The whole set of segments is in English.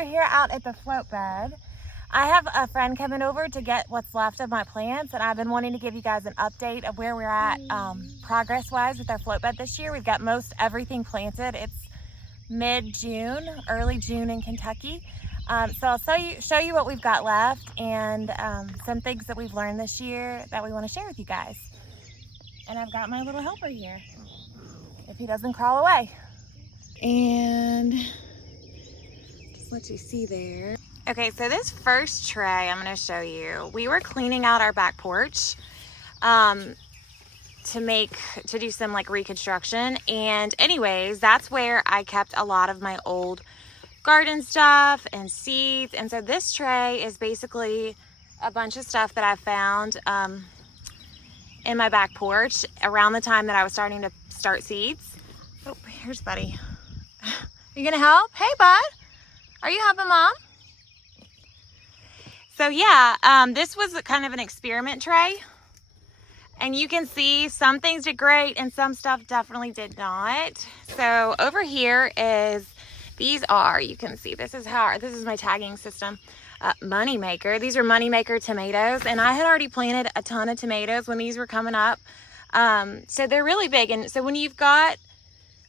we're here out at the float bed. I have a friend coming over to get what's left of my plants, and I've been wanting to give you guys an update of where we're at progress-wise with our float bed this year. We've got most everything planted. It's mid-June, early June in Kentucky. So I'll show you what we've got left and some things that we've learned this year that we want to share with you guys. And I've got my little helper here, if he doesn't crawl away. And just let you see there. Okay, so this first tray I'm going to show you, we were cleaning out our back porch to do some like reconstruction. And anyways, that's where I kept a lot of my old garden stuff and seeds. And so this tray is basically a bunch of stuff that I found in my back porch around the time that I was starting to start seeds. Oh, here's Buddy. Are you gonna help? Hey, bud. Are you helping Mom? So yeah, this was kind of an experiment tray. And you can see some things did great and some stuff definitely did not. So over here is, these are, you can see, this is my tagging system. Moneymaker. These are Moneymaker tomatoes, and I had already planted a ton of tomatoes when these were coming up. So they're really big. And so when you've got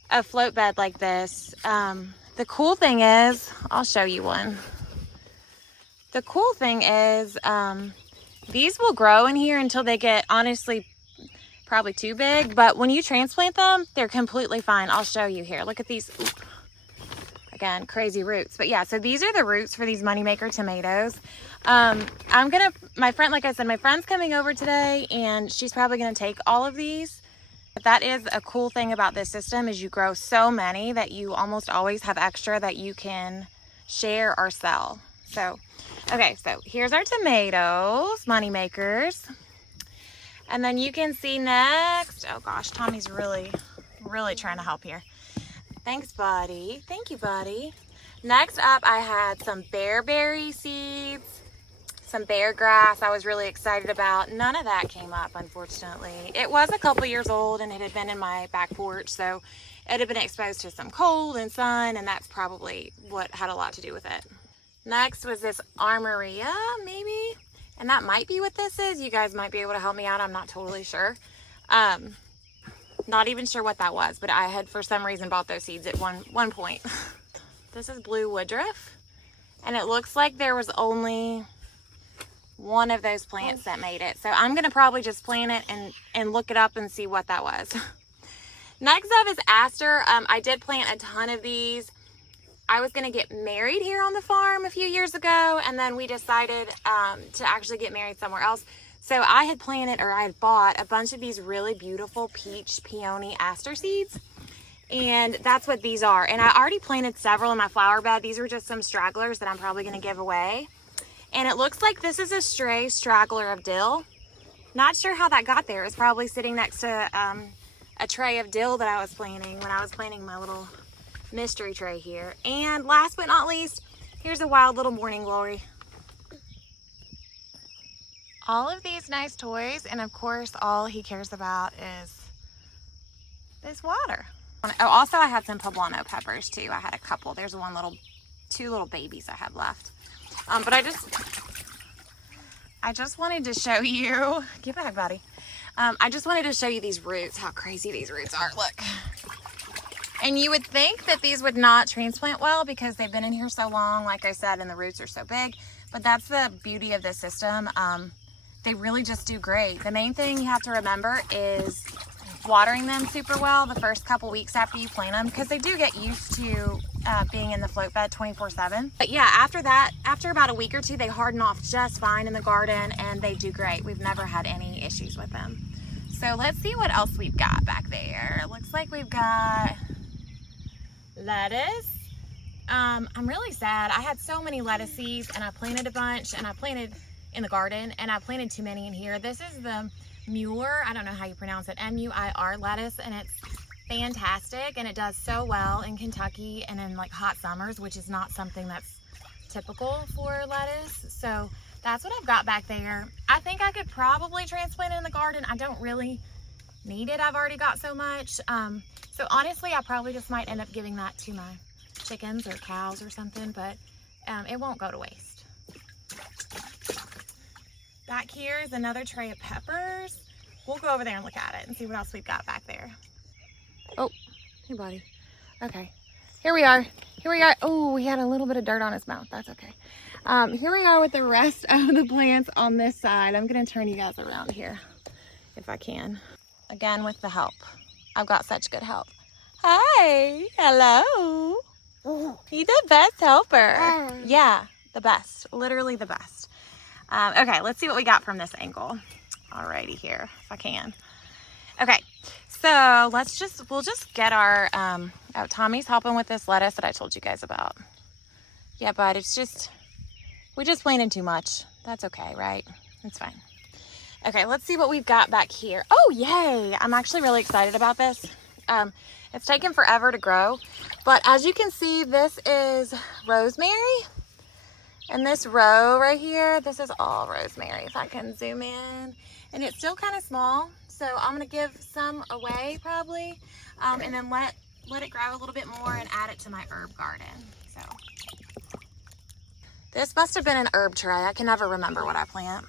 a float bed like this, the cool thing is, I'll show you one. The cool thing is these will grow in here until they get, honestly, probably too big. But when you transplant them, they're completely fine. I'll show you here. Look at these. Ooh. Again, crazy roots. But yeah, so these are the roots for these Moneymaker tomatoes. My friend, like I said, my friend's coming over today, and she's probably gonna take all of these. But that is a cool thing about this system, is you grow so many that you almost always have extra that you can share or sell. So, okay, so here's our tomatoes, Moneymakers. And then you can see next, oh gosh, Tommy's really trying to help here. Thanks, Buddy. Thank you, Buddy. Next up, I had some bearberry seeds, some bear grass I was really excited about. None of that came up, unfortunately. It was a couple years old, and it had been in my back porch, so it had been exposed to some cold and sun, and that's probably what had a lot to do with it. Next was this armoria, maybe? And that might be what this is. You guys might be able to help me out. I'm not totally sure. Not even sure what that was, but I had for some reason bought those seeds at one point. This is blue woodruff, and it looks like there was only one of those plants that made it. So I'm gonna probably just plant it and look it up and see what that was. Next up is aster. I did plant a ton of these. I was gonna get married here on the farm a few years ago, and then we decided to actually get married somewhere else. So I had bought a bunch of these really beautiful peach peony aster seeds. And that's what these are. And I already planted several in my flower bed. These were just some stragglers that I'm probably gonna give away. And it looks like this is a stray straggler of dill. Not sure how that got there. It was probably sitting next to a tray of dill that I was planting when I was planting my little mystery tray here. And last but not least, here's a wild little morning glory. All of these nice toys, and of course all he cares about is this water. Oh, also I had some poblano peppers too. I had a couple. There's two little babies I have left. But I just wanted to show you, get back, buddy. I just wanted to show you these roots, how crazy these roots are. Look. And you would think that these would not transplant well because they've been in here so long, like I said, and the roots are so big. But that's the beauty of this system. They really just do great. The main thing you have to remember is watering them super well the first couple weeks after you plant them, because they do get used to being in the float bed 24/7. But yeah, after that, after about a week or two, they harden off just fine in the garden, and they do great. We've never had any issues with them. So let's see what else we've got back there. It looks like we've got lettuce. I'm really sad. I had so many lettuce seeds, and I planted a bunch, and I planted in the garden, and I planted too many in here. This is the Muir, I don't know how you pronounce it, M-U-I-R lettuce, and it's fantastic, and it does so well in Kentucky and in like hot summers, which is not something that's typical for lettuce. So that's what I've got back there. I think I could probably transplant it in the garden. I don't really need it. I've already got so much. So honestly, I probably just might end up giving that to my chickens or cows or something, but it won't go to waste. Back here is another tray of peppers. We'll go over there and look at it and see what else we've got back there. Oh, hey buddy. Okay, here we are. Here we are. Oh, he had a little bit of dirt on his mouth. That's okay. Here we are with the rest of the plants on this side. I'm gonna turn you guys around here if I can. Again, with the help. I've got such good help. Hi, hello. You're the best helper. Yeah, the best, literally the best. Okay, let's see what we got from this angle. Alrighty here, if I can. Okay, so we'll just get our, oh, Tommy's helping with this lettuce that I told you guys about. Yeah, but we just planted too much. That's okay, right? It's fine. Okay, let's see what we've got back here. Oh, yay! I'm actually really excited about this. It's taken forever to grow, but as you can see, this is rosemary. And this row right here, this is all rosemary, if I can zoom in. And it's still kind of small, so I'm gonna give some away probably, and then let it grow a little bit more and add it to my herb garden. So this must have been an herb tray. I can never remember what I plant.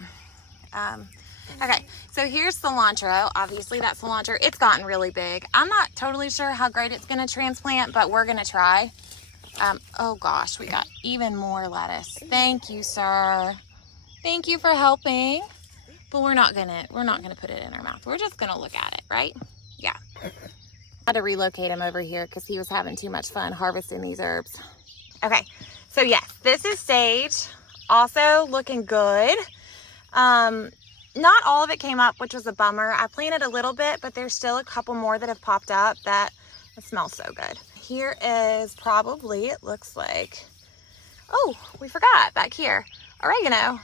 Okay, so here's cilantro. Obviously that's cilantro. It's gotten really big. I'm not totally sure how great it's gonna transplant, but we're gonna try. Oh gosh, we got even more lettuce. Thank you, sir. Thank you for helping. But we're not gonna put it in our mouth. We're just gonna look at it, right? Yeah. I had to relocate him over here because he was having too much fun harvesting these herbs. Okay, so yes, this is sage. Also looking good. Not all of it came up, which was a bummer. I planted a little bit, but there's still a couple more that have popped up that smell so good. Here is probably, it looks like, oh, we forgot back here, oregano.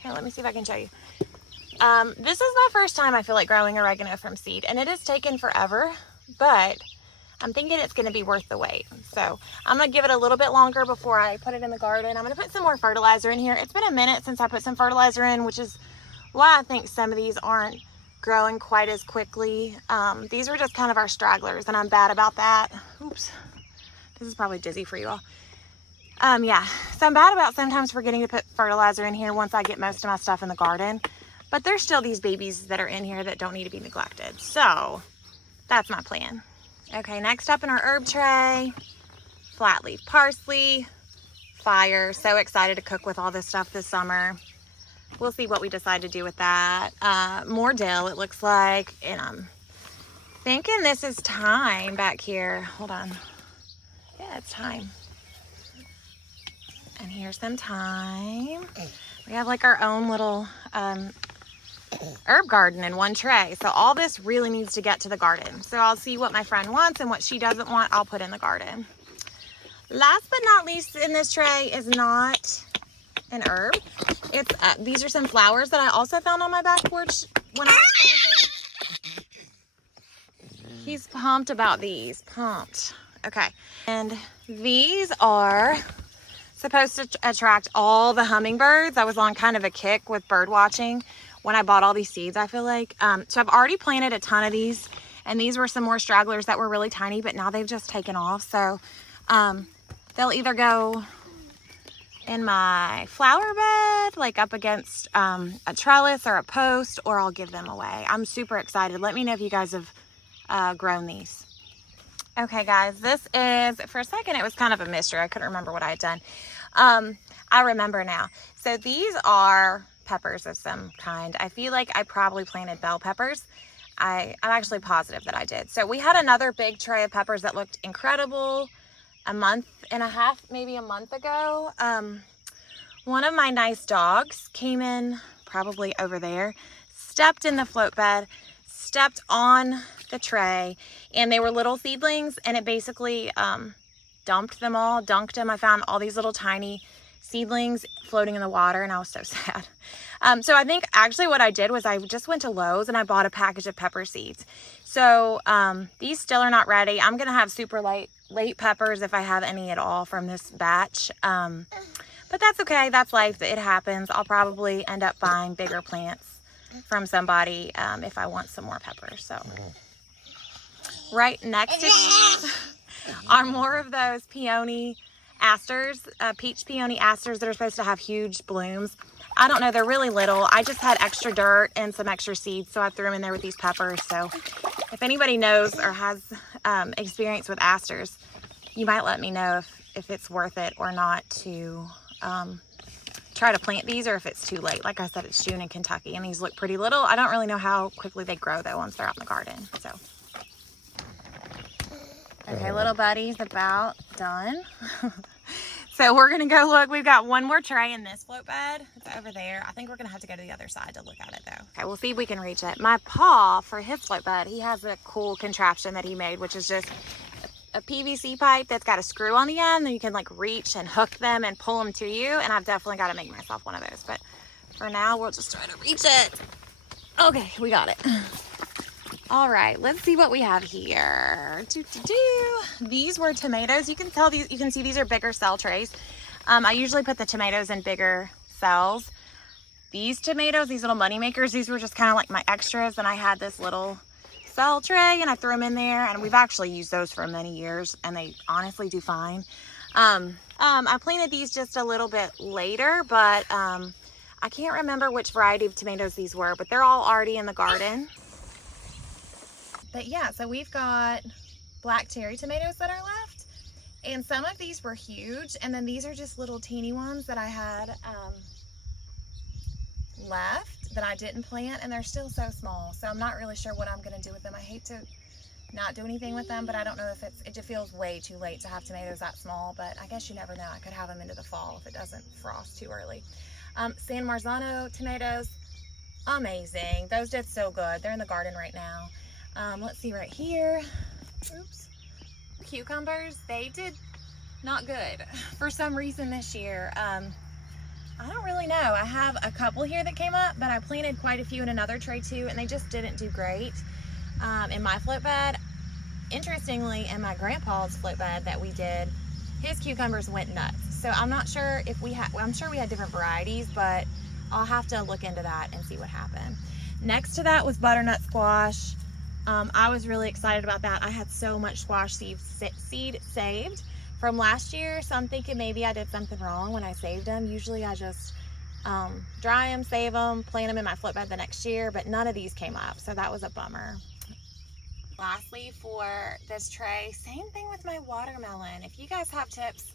Here, let me see if I can show you. This is my first time I feel like growing oregano from seed, and it has taken forever, but I'm thinking it's gonna be worth the wait. So I'm gonna give it a little bit longer before I put it in the garden. I'm gonna put some more fertilizer in here. It's been a minute since I put some fertilizer in, which is why I think some of these aren't growing quite as quickly. These are just kind of our stragglers, and I'm bad about that. Oops, this is probably dizzy for you all. Yeah, so I'm bad about sometimes forgetting to put fertilizer in here once I get most of my stuff in the garden. But there's still these babies that are in here that don't need to be neglected. So that's my plan. Okay, next up in our herb tray, flat leaf parsley, fire. So excited to cook with all this stuff this summer. We'll see what we decide to do with that. More dill, it looks like. And I'm thinking this is thyme back here. Hold on. Yeah, it's thyme. And here's some thyme. We have like our own little herb garden in one tray. So all this really needs to get to the garden. So I'll see what my friend wants, and what she doesn't want, I'll put in the garden. Last but not least in this tray is not an herb. It's these are some flowers that I also found on my back porch when I was planting. He's pumped about these. Pumped. Okay. And these are supposed to attract all the hummingbirds. I was on kind of a kick with bird watching when I bought all these seeds, I feel like. So I've already planted a ton of these, and these were some more stragglers that were really tiny, but now they've just taken off. So they'll either go in my flower bed, like up against a trellis or a post, or I'll give them away. I'm super excited. Let me know if you guys have grown these. Okay guys, this is, for a second it was kind of a mystery. I couldn't remember what I had done. I remember now. So these are peppers of some kind. I feel like I probably planted bell peppers. I'm actually positive that I did. So we had another big tray of peppers that looked incredible a month and a half, maybe a month ago. One of my nice dogs came in, probably over there, stepped in the float bed, stepped on the tray, and they were little seedlings, and it basically dumped them all, dunked them. I found all these little tiny seedlings floating in the water, and I was so sad. So I think actually what I did was I just went to Lowe's and I bought a package of pepper seeds. So these still are not ready. I'm gonna have super late peppers if I have any at all from this batch. But that's okay, that's life, it happens. I'll probably end up buying bigger plants from somebody if I want some more peppers. So right next to these are more of those peony asters, peach peony asters that are supposed to have huge blooms. I don't know, they're really little. I just had extra dirt and some extra seeds, so I threw them in there with these peppers. So if anybody knows or has experience with asters, you might let me know if it's worth it or not to try to plant these, or if it's too late. Like I said, it's June in Kentucky and these look pretty little. I don't really know how quickly they grow though once they're out in the garden. So okay, little buddy's about done. So we're gonna go look. We've got one more tray in this float bed. It's over there. I think we're gonna have to go to the other side to look at it though. Okay, we'll see if we can reach it. My paw for his float bed, he has a cool contraption that he made, which is just a PVC pipe that's got a screw on the end that you can like reach and hook them and pull them to you. And I've definitely got to make myself one of those. But for now, we'll just try to reach it. Okay, we got it. All right, let's see what we have here. These were tomatoes. You can tell these. You can see these are bigger cell trays. I usually put the tomatoes in bigger cells. These tomatoes, these little money makers, these were just kind of like my extras. And I had this little cell tray and I threw them in there, and we've actually used those for many years and they honestly do fine. I planted these just a little bit later, but I can't remember which variety of tomatoes these were, but they're all already in the garden. But yeah, so we've got black cherry tomatoes that are left, and some of these were huge, and then these are just little teeny ones that I had left that I didn't plant, and they're still so small, so I'm not really sure what I'm going to do with them. I hate to not do anything with them, but I don't know if it just feels way too late to have tomatoes that small, but I guess you never know. I could have them into the fall if it doesn't frost too early. San Marzano tomatoes, amazing. Those did so good. They're in the garden right now. Let's see right here. Oops. Cucumbers, they did not good for some reason this year. I don't really know. I have a couple here that came up, but I planted quite a few in another tray too, and they just didn't do great in my float bed. Interestingly, in my grandpa's float bed that we did, his cucumbers went nuts. So I'm not sure if we had, well, I'm sure we had different varieties, but I'll have to look into that and see what happened. Next to that was butternut squash. I was really excited about that. I had so much squash seed saved from last year, so I'm thinking maybe I did something wrong when I saved them. Usually I just dry them, save them, plant them in my float bed the next year, but none of these came up, so that was a bummer. Lastly, for this tray, same thing with my watermelon. If you guys have tips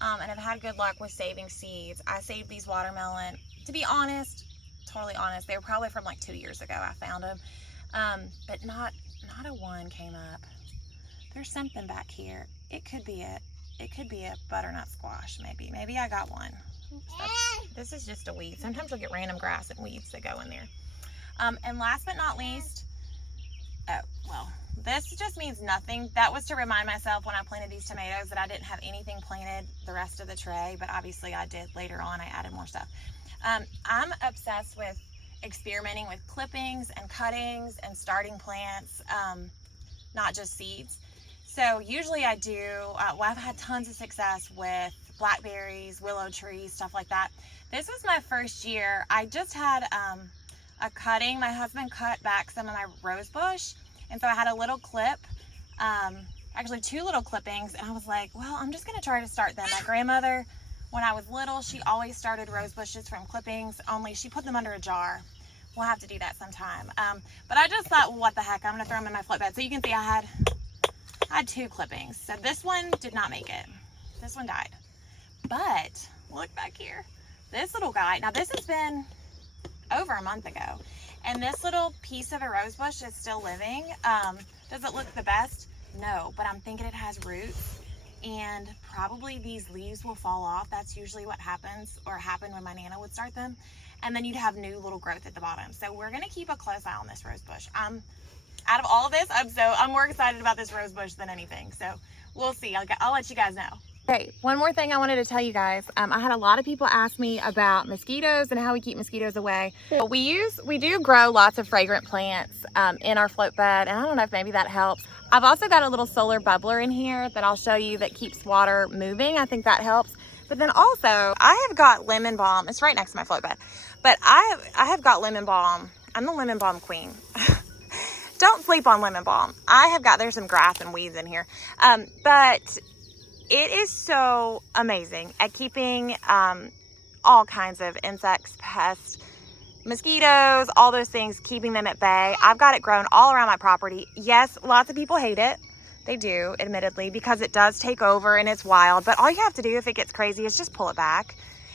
and have had good luck with saving seeds, I saved these watermelon, to be honest, totally honest, they were probably from like 2 years ago I found them, but not a one came up. There's something back here. It could be it. It could be a butternut squash, maybe. Maybe I got one. Oops, this is just a weed. Sometimes you'll get random grass and weeds that go in there. And last but not least, oh, well, this just means nothing. That was to remind myself when I planted these tomatoes that I didn't have anything planted the rest of the tray, but obviously I did later on. I added more stuff. I'm obsessed with experimenting with clippings and cuttings and starting plants, not just seeds. So usually I do, well, I've had tons of success with blackberries, willow trees, stuff like that. This was my first year. I just had a cutting. My husband cut back some of my rose bush, and so I had a little clip, actually 2 little clippings, and I was like, well, I'm just gonna try to start them. My grandmother, when I was little, she always started rose bushes from clippings, only she put them under a jar. We'll have to do that sometime. But I just thought, well, what the heck, I'm gonna throw them in my float bed. So you can see I had 2 clippings. So this one did not make it. This one died. But look back here. This little guy, now this has been over a month ago, and this little piece of a rose bush is still living. Does it look the best? No, but I'm thinking it has roots, and probably these leaves will fall off. That's usually what happens, or happened when my Nana would start them, and then you'd have new little growth at the bottom. So we're gonna keep a close eye on this rose bush. Out of all of this, I'm more excited about this rose bush than anything. So we'll see. I'll let you guys know. Okay, one more thing I wanted to tell you guys. I had a lot of people ask me about mosquitoes and how we keep mosquitoes away. But we do grow lots of fragrant plants in our float bed, and I don't know if maybe that helps. I've also got a little solar bubbler in here that I'll show you that keeps water moving. I think that helps. But then also, I have got lemon balm. It's right next to my float bed. But I have got lemon balm. I'm the lemon balm queen. Don't sleep on lemon balm. There's some grass and weeds in here. But it is so amazing at keeping all kinds of insects, pests, mosquitoes, all those things, keeping them at bay. I've got it grown all around my property. Yes, lots of people hate it. They do, admittedly, because it does take over and it's wild. But all you have to do if it gets crazy is just pull it back.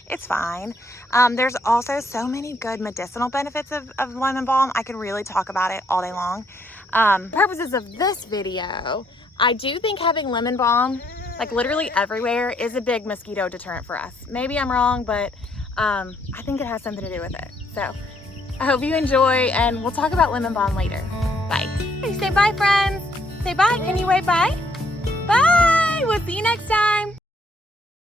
It's fine. There's also so many good medicinal benefits of lemon balm. I could really talk about it all day long. Purposes of this video, I do think having lemon balm, like literally everywhere, is a big mosquito deterrent for us. Maybe I'm wrong, but I think it has something to do with it. So I hope you enjoy, and we'll talk about lemon balm later. Bye. Hey, say bye, friends. Say bye. Can you wave bye? Bye. We'll see you next time.